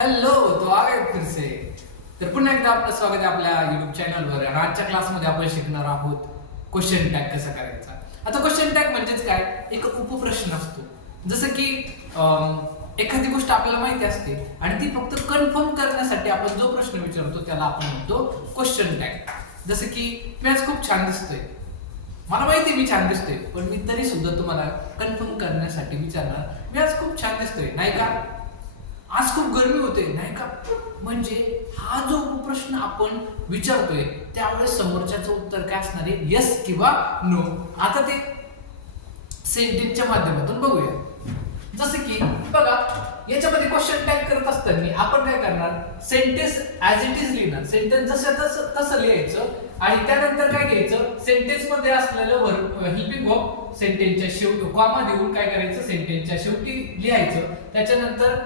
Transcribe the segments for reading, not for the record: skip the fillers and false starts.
Hello तो आ गए फिर से. तर पुन्हा एकदा आपलं स्वागत आहे आपल्या YouTube चॅनलवर. आणि आजच्या क्लासमध्ये आपण शिकणार आहोत क्वेश्चन टॅग कसा करायचा. आता क्वेश्चन टॅग म्हणजेच काय, एक उपप्रश्न असतो. जसं की एखादी गोष्ट आपल्याला माहिती असते आणि ती फक्त कन्फर्म करण्यासाठी आपण जो प्रश्न विचारतो त्याला आपण म्हणतो क्वेश्चन टॅग. जसं की मी आज खूप छान दिसतोय, मला माहिती मी छान दिसतोय, पण मी तरी सुद्धा तुम्हाला कन्फर्म करण्यासाठी विचारणार, मी आज खूप छान दिसतोय नाही का, आज खूप गरमी होते नाही का. म्हणजे हा जो प्रश्न आपण विचारतोय त्यावेळेस समोरच्याचं उत्तर काय असणार आहे, येस किंवा नो. आता ते सेंटेन्सच्या माध्यमातून बघूया. जसं की बघा, याच्यामध्ये क्वेश्चन टॅग करत असताना आपण काय करणार, सेंटेन्स ऍज इट इज लिहिणार. सेंटेन्स जसं तसं लिहायचं आणि त्यानंतर काय घ्यायचं, सेंटेन्स मध्ये असलेलं हेल्पिंग वर्ब सेंटेन्सच्या शेवटी कॉमा देऊन काय करायचं, सेंटेन्सच्या शेवटी लिहायचं. त्याच्यानंतर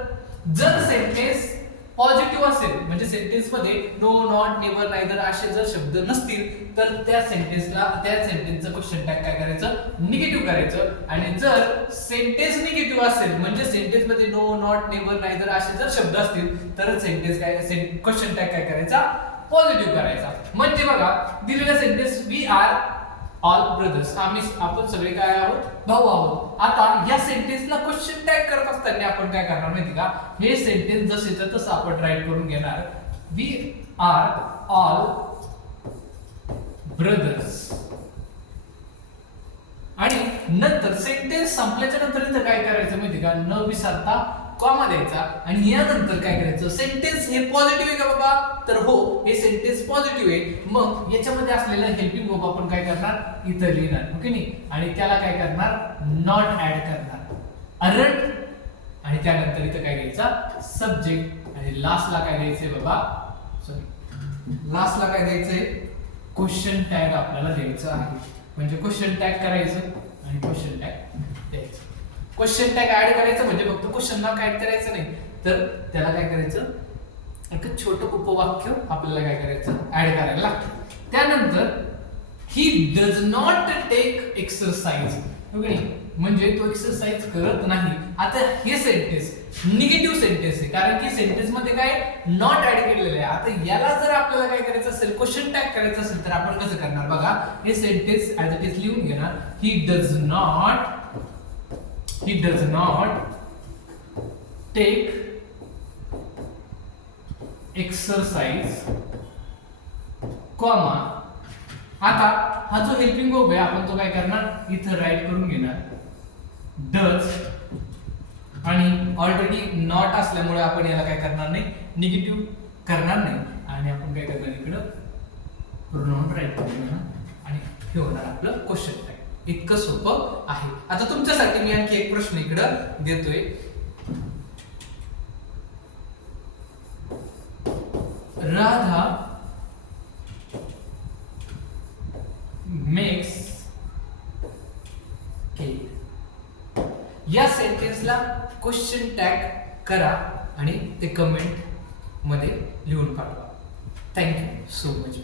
जर सेंटेन्स पॉझिटिव्ह असेल म्हणजे सेंटेन्स मध्ये नो, नॉट, नेव्हर, नायदर असे जर शब्द नसतील तर त्या सेंटेन्सचं क्वेश्चन टॅग काय करायचं, निगेटिव्ह करायचं. आणि जर सेंटेन्स निगेटिव्ह असेल म्हणजे सेंटेन्स मध्ये नो, नॉट, नेव्हर, नायदर असे जर शब्द असतील तर सेंटेन्स काय क्वेश्चन टॅग काय करायचा, पॉझिटिव्ह करायचा. म्हणजे बघा, दिलेला sentence we are all brothers, आपण सगळे काय आहोत, भाऊ आहोत. आता या सेंटेन्सला क्वेश्चन टॅग करत असताना आपण काय करणार माहिती का, हे सेंटेन्स जसेच तसं आपण राईट करून घेणार, वी आर ऑल ब्रदर्स. आणि नंतर सेंटेन्स संपल्याच्या नंतर इथं काय करायचं माहिती का, न विसरता कॉमा द्यायचा. आणि यानंतर काय करायचं, सेंटेन्स हे पॉझिटिव्ह आहे का बाबा, तर हो हे सेंटेन्स पॉझिटिव्ह आहे. मग याच्यामध्ये असलेलं हेल्पिंग वर्ब आपण काय करणार, इथं लिहिणार, ओके नाही. आणि त्याला काय करणार, नॉट ऍड करणार, अरंट. आणि त्यानंतर इथं काय घ्यायचा, सब्जेक्ट. आणि लास्टला काय द्यायचंय बाबा, लास्टला काय द्यायचंय, क्वेश्चन टॅग आपल्याला द्यायचं आहे. म्हणजे क्वेश्चन टॅग करायचं आणि क्वेश्चन टॅग द्यायचं. क्वेश्चन टॅग ऍड करायचं म्हणजे फक्त क्वेश्चन मार्क ऍड करायचं नाही, तर त्याला काय करायचं, एक छोटं उपवाक्य आपल्याला काय करायचं, ऍड करायला लागतं. त्यानंतर he does not take exercise, okay, म्हणजे तो एक्सरसाइज करत नाही. आता हे सेंटेन्स निगेटिव्ह सेंटेन्स आहे कारण की सेंटेन्स मध्ये काय नॉट ऍड केलेलं आहे. आता याला जर आपल्याला काय करायचं असेल, क्वेश्चन टॅग करायचं असेल तर आपण कसं करणार बघा, हे सेंटेन्स ऍज इट इज लिहून घेणार, he does not take exercise, comma. आता हा जो हेल्पिंग वर्ब आहे आपण तो काय करणार, इथं राईट करून घेणार डज. आणि ऑलरेडी नॉट असल्यामुळे आपण याला काय करणार नाही, निगेटिव्ह करणार नाही. आणि आपण काय करणार, इकडं प्रोनाउन राईट करून घेणार आणि हे होणार आपलं क्वेश्चन टॅग. इतकं सोपं आहे. आता तुमच्यासाठी मी आणखी एक प्रश्न इकडं देतोय. Radha makes cake. या सेंटेन्सला क्वेश्चन टॅग करा आणि ते कमेंट मध्ये लिहून पाठवा. Thank you so much.